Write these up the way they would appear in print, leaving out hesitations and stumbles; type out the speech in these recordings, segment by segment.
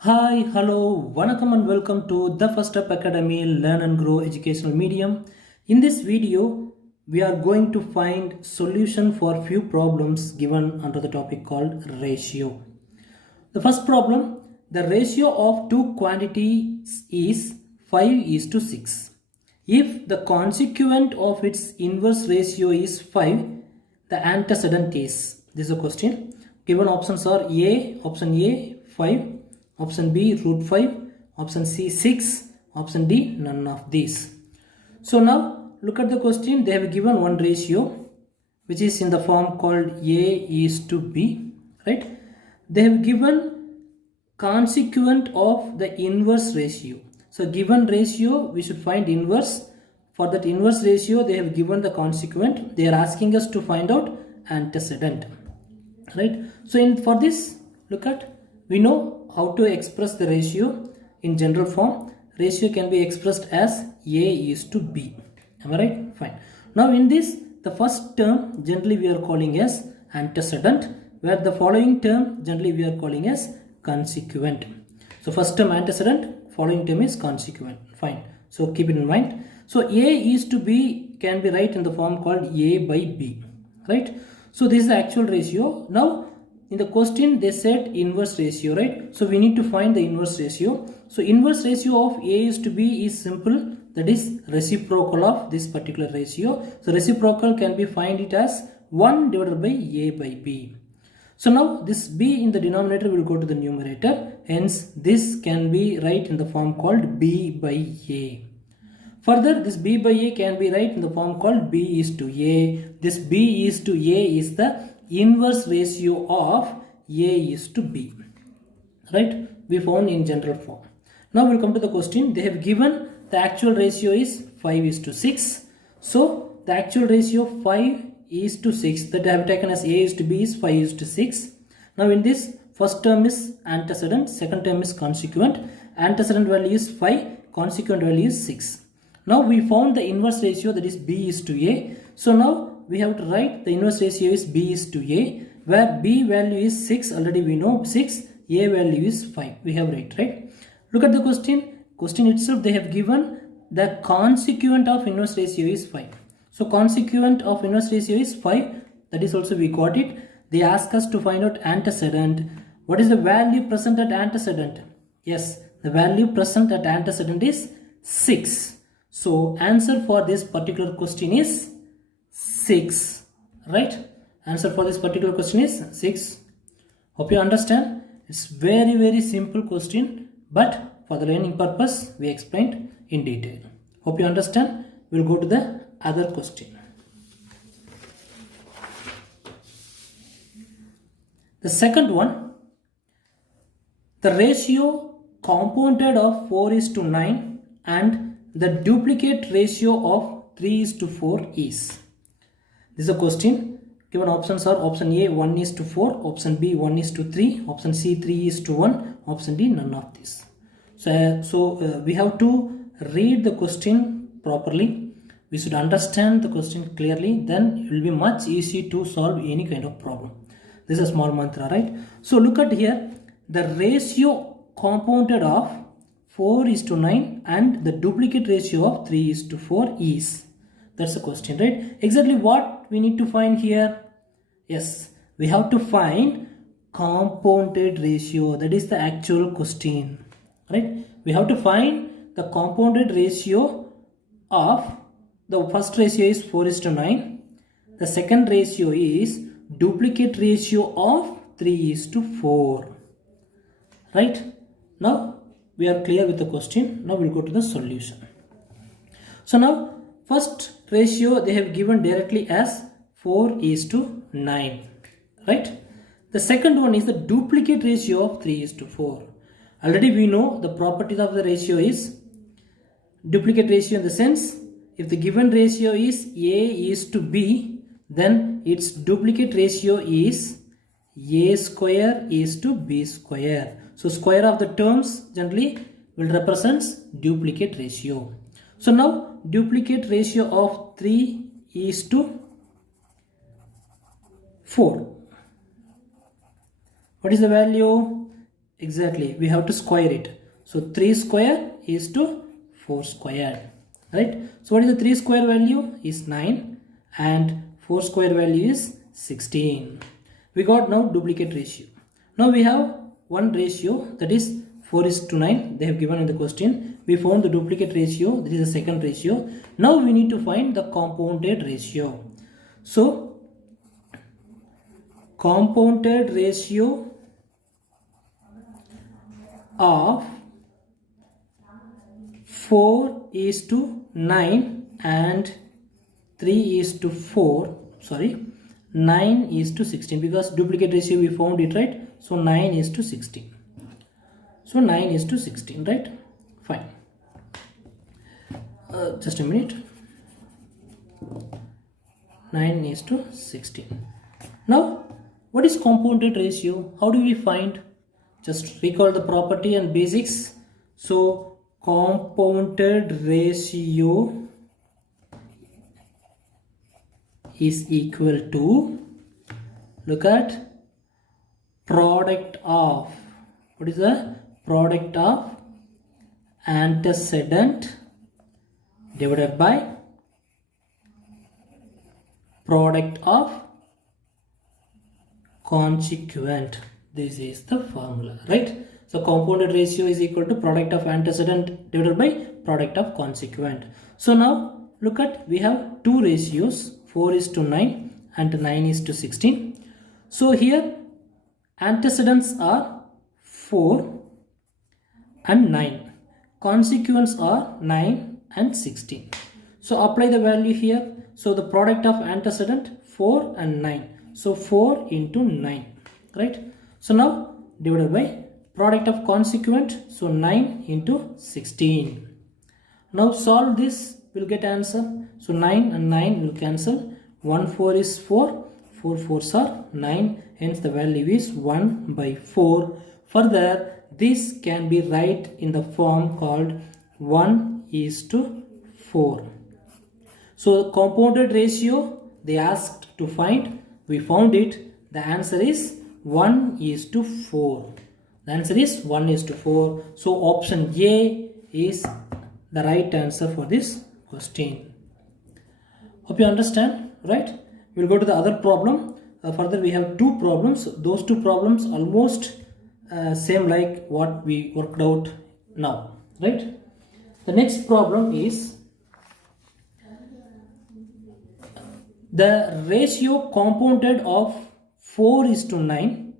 Hi, hello, Vanakkam and welcome to the First Step Academy Learn and Grow Educational Medium. In this video, we are going to find solution for few problems given under the topic called ratio. The first problem, the ratio of two quantities is 5 is to 6. If the consequent of its inverse ratio is 5, the antecedent case. This is a question. Given options are option A 5, option B root 5, option C 6, option D none of these. So now look at the question. They have given one ratio which is in the form called A is to B, right? They have given consequent of the inverse ratio. So given ratio, we should find inverse. For that inverse ratio, they have given the consequent. They are asking us to find out antecedent, right? So for this, look at, we know how to express the ratio in general form. Ratio can be expressed as A is to B. Am I right? Fine. Now in this, the first term generally we are calling as antecedent, where the following term generally we are calling as consequent. So first term antecedent, following term is consequent. Fine. So keep it in mind. So A is to B can be written in the form called A by B, right? So this is the actual ratio. Now in the question they said inverse ratio, right? So we need to find the inverse ratio. So inverse ratio of A is to B is simple, that is reciprocal of this particular ratio. So reciprocal can be find it as 1 divided by A by B. So now this B in the denominator will go to the numerator, hence this can be write in the form called B by A. Further, this B by A can be write in the form called B is to A. This B is to A is the inverse ratio of A is to B, right? We found in general form. Now we'll come to the question. They have given the actual ratio is 5 is to 6. So the actual ratio 5 is to 6 that I have taken as A is to B is 5 is to 6. Now in this, first term is antecedent, second term is consequent. Antecedent value is 5, consequent value is 6. Now we found the inverse ratio, that is B is to A. So now we have to write the inverse ratio is B is to A, where B value is 6, already we know 6, A value is 5. We have right? Look at the question. Question itself, they have given the consequent of inverse ratio is 5. So consequent of inverse ratio is 5. That is also we got it. They ask us to find out antecedent. What is the value present at antecedent? Yes, the value present at antecedent is 6. So answer for this particular question is 6, right? Answer for this particular question is 6. Hope you understand. It's very simple question, but for the learning purpose we explained in detail. Hope you understand. We'll go to the other question. The second one, the ratio compounded of 4 is to 9 and the duplicate ratio of 3 is to 4 is. This is a question. Given options are option A 1 is to 4, option B 1 is to 3, option C 3 is to 1, option D none of this. So we have to read the question properly. We should understand the question clearly, then it will be much easy to solve any kind of problem. This is a small mantra, right? So look at here, the ratio compounded of 4 is to 9 and the duplicate ratio of 3 is to 4 is. That's the question, right? Exactly what we need to find here? Yes, we have to find compounded ratio. That is the actual question, right? We have to find the compounded ratio of, the first ratio is 4 is to 9. The second ratio is duplicate ratio of 3 is to 4, right? Now we are clear with the question. Now we'll go to the solution. So now first ratio they have given directly as 4 is to 9, right? The second one is the duplicate ratio of 3 is to 4. Already we know the properties of the ratio is duplicate ratio in the sense, if the given ratio is A is to B, then its duplicate ratio is A square is to B square. So square of the terms generally will represent duplicate ratio. So now duplicate ratio of 3 is to 4. What is the value? exactly, we have to square it. So 3 square is to 4 square, right? So what is the 3 square value is 9 and 4 square value is 16. We got now duplicate ratio. Now we have one ratio, that is 4:9. They have given in the question. We found the duplicate ratio, this is the second ratio. Now we need to find the compounded ratio. So compounded ratio of 4:9 and 9:16, because duplicate ratio we found it, right? So 9:16. So 9:16, right? Fine. Just a minute. 9:16. Now, what is compounded ratio? How do we find? Just recall the property and basics. So compounded ratio is equal to, look at, product of, what is the product of antecedent divided by product of consequent. This is the formula, right? So compounded ratio is equal to product of antecedent divided by product of consequent. So now look at, we have two ratios, 4:9 and 9:16. So here antecedents are 4 and 9, consequents are 9 and 16. So apply the value here. So the product of antecedent 4 and 9, so 4 into 9, right? So now divided by product of consequent, so 9 into 16. Now solve this, we'll get answer. So 9 and 9 will cancel. 1 4 is 4, 4 4s are 9, hence the value is 1/4. Further, this can be write in the form called 1:4. So compounded ratio they asked to find, we found it. The answer is 1:4. The answer is 1:4. So option A is the right answer for this question. Hope you understand, right? We'll go to the other problem. Further we have two problems. Those two problems almost same like what we worked out now, right? The next problem is the ratio compounded of 4:9,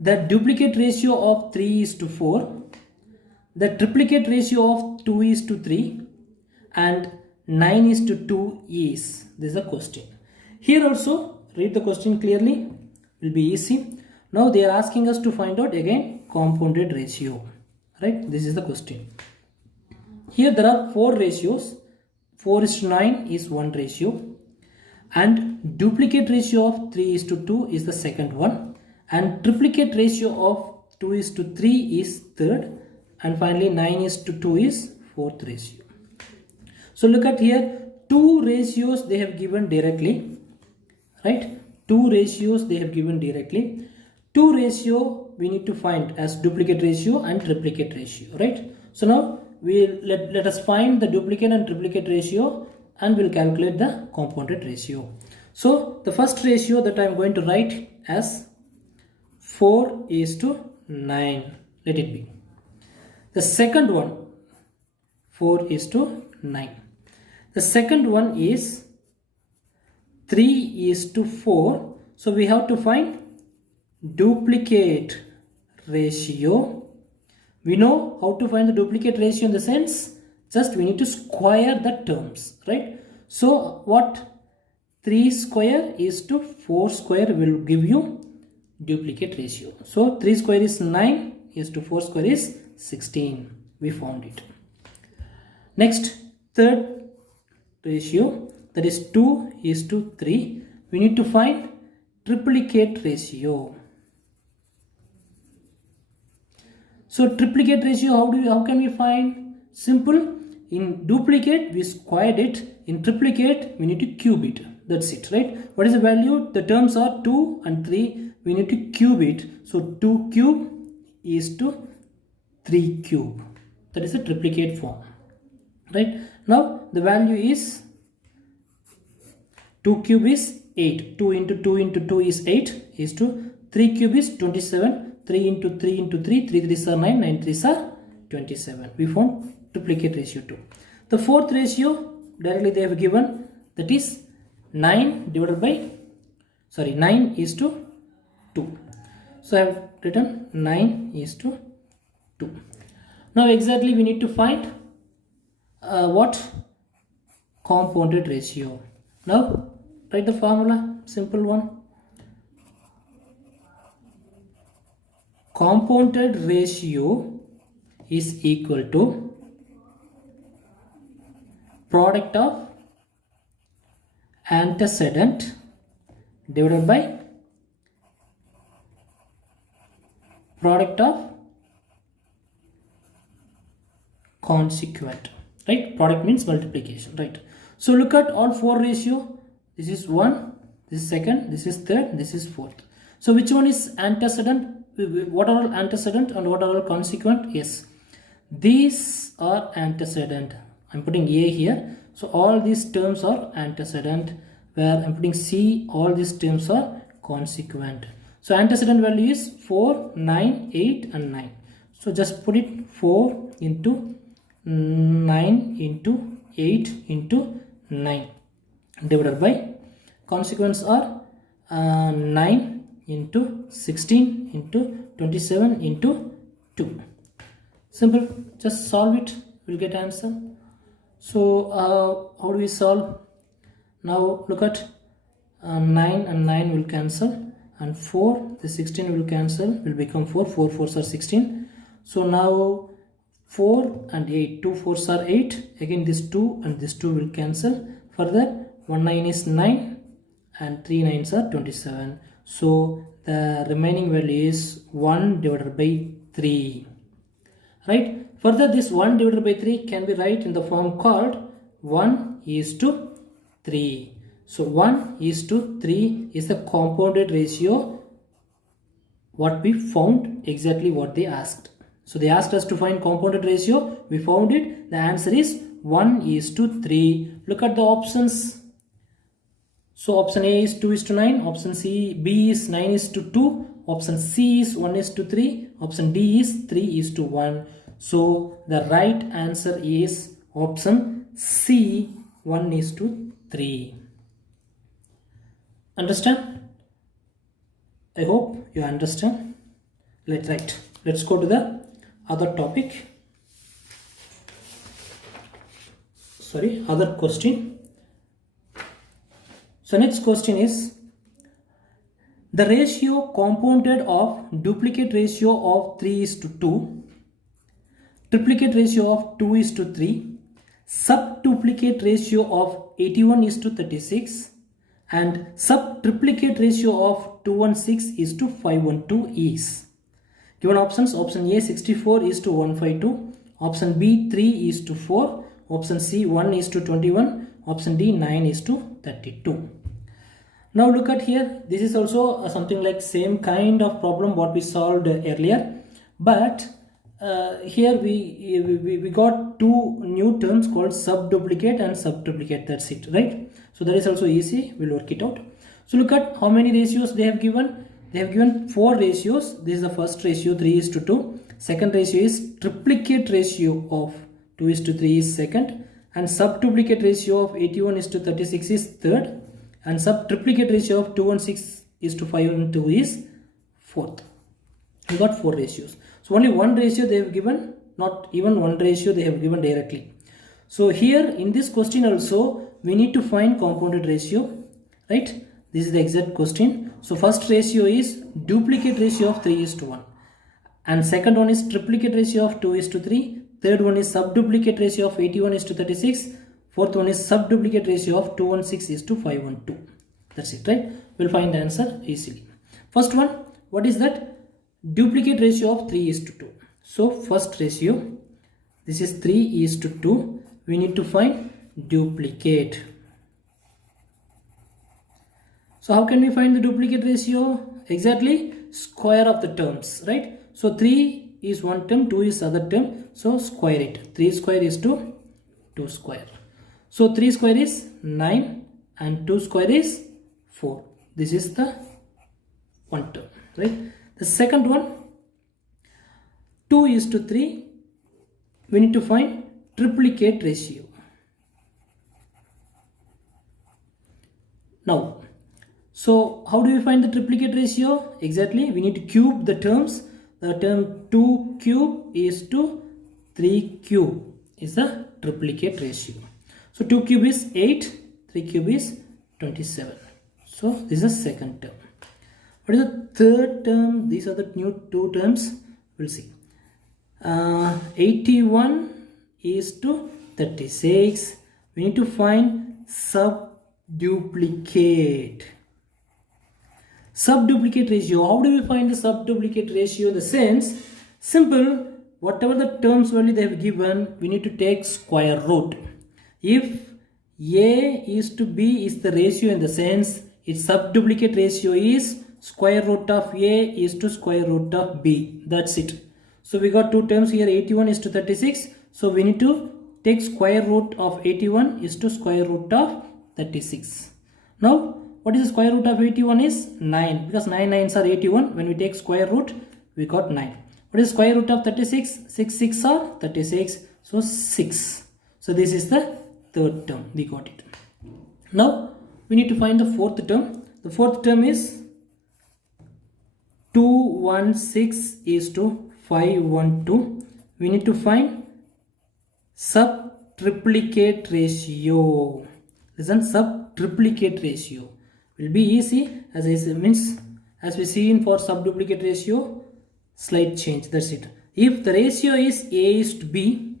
the duplicate ratio of 3:4, the triplicate ratio of 2:3 and 9:2 is. This is the question. Here also read the question clearly, will be easy. Now they are asking us to find out again compounded ratio, right? This is the question. Here there are four ratios. 4:9 is one ratio, and duplicate ratio of 3:2 is the second one, and triplicate ratio of 2:3 is third, and finally 9:2 is fourth ratio. So look at here, two ratios they have given directly, right? Two ratios they have given directly. Two ratio we need to find as duplicate ratio and triplicate ratio, right? So now let us find the duplicate and triplicate ratio and we'll calculate the compounded ratio. So the first ratio that I am going to write as 4:9, let it be. The second one 4:9. The second one is 3:4. So we have to find duplicate ratio. We know how to find the duplicate ratio in the sense, just we need to square the terms, right? So what 3 square is to 4 square will give you duplicate ratio. So 3 square is 9, is to 4 square is 16. We found it. Next, third ratio, that is 2:3. We need to find triplicate ratio. So triplicate ratio, how can we find? Simple. In duplicate we squared it. In triplicate we need to cube it. That's it, right? What is the value? The terms are 2 and 3. We need to cube it. So 2 cube is to 3 cube. That is a triplicate form, right? Now the value is 2 cube is 8, 2 into 2 into 2 is 8, is to 3 cube is 27, 3 into 3 into 3, 3 3s are 9, 9 3s are 27. We found duplicate ratio 2. The fourth ratio directly they have given, that is 9 is to 2. So I have written 9 is to 2. Now exactly we need to find what compounded ratio. Now write the formula, simple one. Compounded ratio is equal to product of antecedent divided by product of consequent, right? Product means multiplication, right? So look at all four ratio. This is 1, this is second, this is third, this is fourth. So which one is antecedent? What are all antecedent and what are all consequent? Yes, these are antecedent. I'm putting A here. So all these terms are antecedent, where I'm putting C, all these terms are consequent. So antecedent value is 4, 9, 8 and 9. So just put it 4 into 9 into 8 into 9 divided by consequence are 9 into 16 into 27 into 2. Simple, just solve it, we'll get answer. So how do we solve? Now look at 9 and 9 will cancel, and 4, the 16 will cancel, will become 4, 4 4s are 16. So now 4 and 8, 2 4s are 8, again this 2 and this 2 will cancel. Further 1 9 is 9 and 3 9s are 27. So the remaining value is 1 divided by 3, right? Further this 1 divided by 3 can be write in the form called 1 is to 3. So 1 is to 3 is the compounded ratio what we found, exactly what they asked. So they asked us to find compounded ratio, we found it. The answer is 1 is to 3. Look at the options. So option A is 2 is to 9, option B is 9 is to 2, option C is 1 is to 3, option D is 3 is to 1. So the right answer is option C, 1 is to 3. Understand? I hope you understand. Let's go to the other topic. Other question. So next question is, the ratio compounded of duplicate ratio of 3 is to 2, triplicate ratio of 2 is to 3, subduplicate ratio of 81 is to 36, and subtriplicate ratio of 216 is to 512 is. Given options, option A 64 is to 152, option B 3 is to 4, option C 1 is to 21, option D 9 is to 32. Now look at here, this is also something like same kind of problem what we solved earlier, but here we got two new terms called subduplicate and subtriplicate. That's it, right? So that is also easy, we'll work it out. So look at how many ratios they have given. They have given 4 ratios. This is the first ratio, 3 is to 2. Second ratio is triplicate ratio of 2 is to 3 is second, and subduplicate ratio of 81 is to 36 is third, and subtriplicate ratio of 216 is to 512 is fourth. We got 4 ratios. So only one ratio they have given, not even one ratio they have given directly. So here in this question also we need to find compounded ratio, right? This is the exact question. So first ratio is duplicate ratio of 3 is to 1, and second one is triplicate ratio of 2 is to 3, third one is subduplicate ratio of 81 is to 36, fourth one is subduplicate ratio of 216 is to 512. That's it, right? We'll find the answer easily. First one, what is that? Duplicate ratio of 3 is to 2. So first ratio, this is 3 is to 2. We need to find duplicate. So how can we find the duplicate ratio? Exactly, square of the terms, right? So 3 is one term, 2 is other term. So square it. 3 square is 2 square. So 3 square is 9 and 2 square is 4. This is the one term, right? The second one, 2 is to 3. We need to find triplicate ratio. Now, so how do we find the triplicate ratio? Exactly, we need to cube the terms. The term 2 cube is to 3 cube is the triplicate ratio. So 2 cube is 8, 3 cube is 27. So this is the second term. What is the third term? These are the new two terms. We'll see. 81 is to 36. We need to find subduplicate. Subduplicate ratio. How do we find the subduplicate ratio? In the sense, simple, whatever the terms value they have given, we need to take square root. If A is to B is the ratio, in the sense, its subduplicate ratio is square root of A is to square root of B. That's it. So we got two terms here, 81 is to 36. So we need to take square root of 81 is to square root of 36. Now, what is the square root of 81 is 9, because 9 9s are 81. When we take square root, we got 9. What is square root of 36? 6 6 are 36. So 6. So this is the third term. We got it. Now we need to find the fourth term. The fourth term is 216 is to 512. We need to find subtriplicate ratio. Listen, subtriplicate ratio will be easy, as I say, means as we see in for subduplicate ratio, slight change. That's it. If the ratio is A is to B,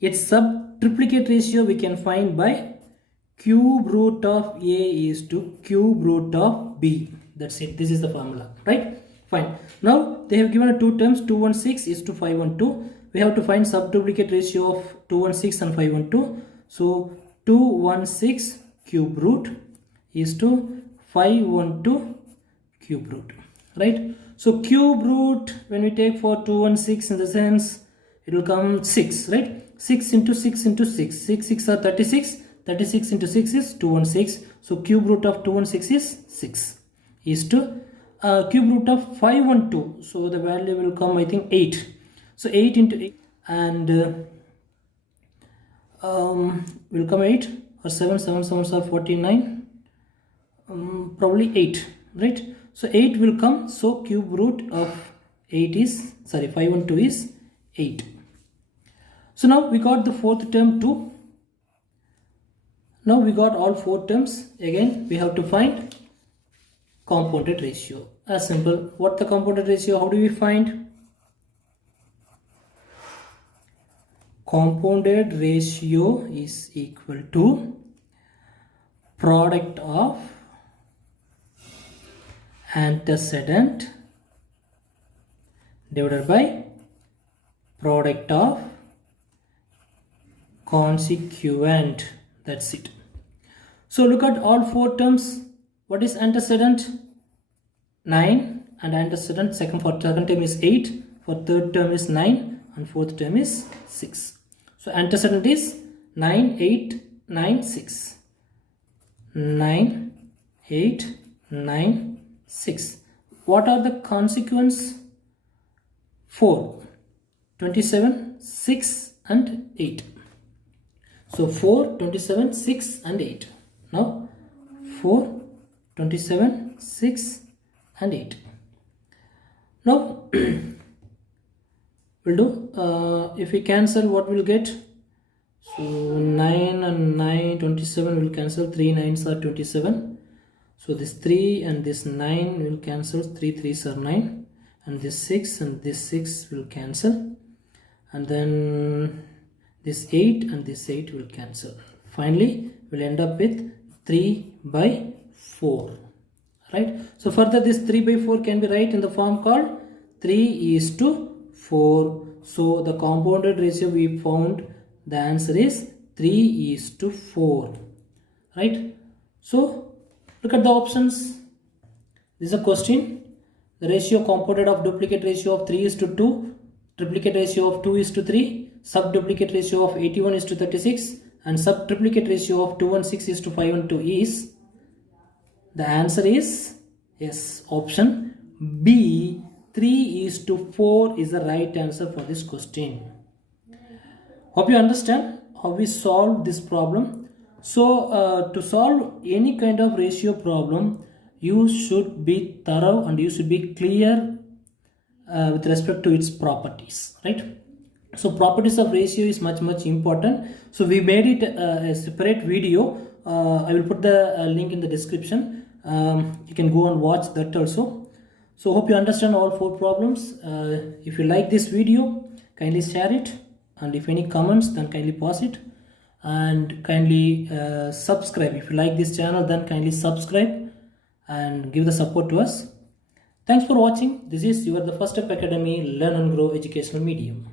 its subtriplicate ratio we can find by cube root of A is to cube root of B. That's it. This is the formula, right? Fine. Now they have given a two terms, 216 is to 512. We have to find subduplicate ratio of 216 and 512. So 216 cube root is to 512 cube root, right? So cube root, when we take for 216, in the sense it will come 6, right? 6 into 6 into 6. 6 6 are 36. 36 into 6 is 216. So cube root of 216 is 6 is to cube root of 512. So the value will come, I think, 8. So 8 into 8 and will come 8 or 7. 7 7s are 49. Probably 8, right? So 8 will come. So cube root of 8 is, sorry, 512 is 8. So now we got the fourth term too. Now we got all four terms. Again we have to find compounded ratio. As simple. What the compounded ratio? How do we find? Compounded ratio is equal to product of antecedent divided by product of consequent. That's it. So look at all four terms. What is antecedent? 9, and antecedent second term is 8, for third term is 9, and fourth term is 6. So antecedent is 9 8 9 6. 9 8 9 6. What are the consequence? 4 27 6 and 8. So 4 27 6 and 8. Now 4 27 6 and 8. Now we'll do if we cancel, what we'll get? So 9 and 9 27 will cancel. 3 9s are 27. So this 3 and this 9 will cancel. 3 3s are 9, and this 6 and this 6 will cancel, and then this 8 and this 8 will cancel. Finally we'll end up with 3 by 4, right? So further this 3 by 4 can be written in the form called 3 is to 4. So the compounded ratio we found, the answer is 3 is to 4, right? So look at the options. This is a question. the ratio component of duplicate ratio of 3 is to 2, triplicate ratio of 2 is to 3, sub-duplicate ratio of 81 is to 36, and sub-triplicate ratio of 216 is to 512 is, the answer is, yes, option B, 3 is to 4 is the right answer for this question. Hope you understand how we solve this problem. So to solve any kind of ratio problem, you should be thorough and you should be clear with respect to its properties, right? So properties of ratio is much important. So we made it a separate video. I will put the link in the description. You can go and watch that also. So hope you understand all 4 problems. If you like this video, kindly share it, and if any comments, then kindly pass it, and kindly subscribe. If you like this channel, then kindly subscribe and give the support to us. Thanks for watching. This is your The First Step Academy Learn and Grow Educational Medium.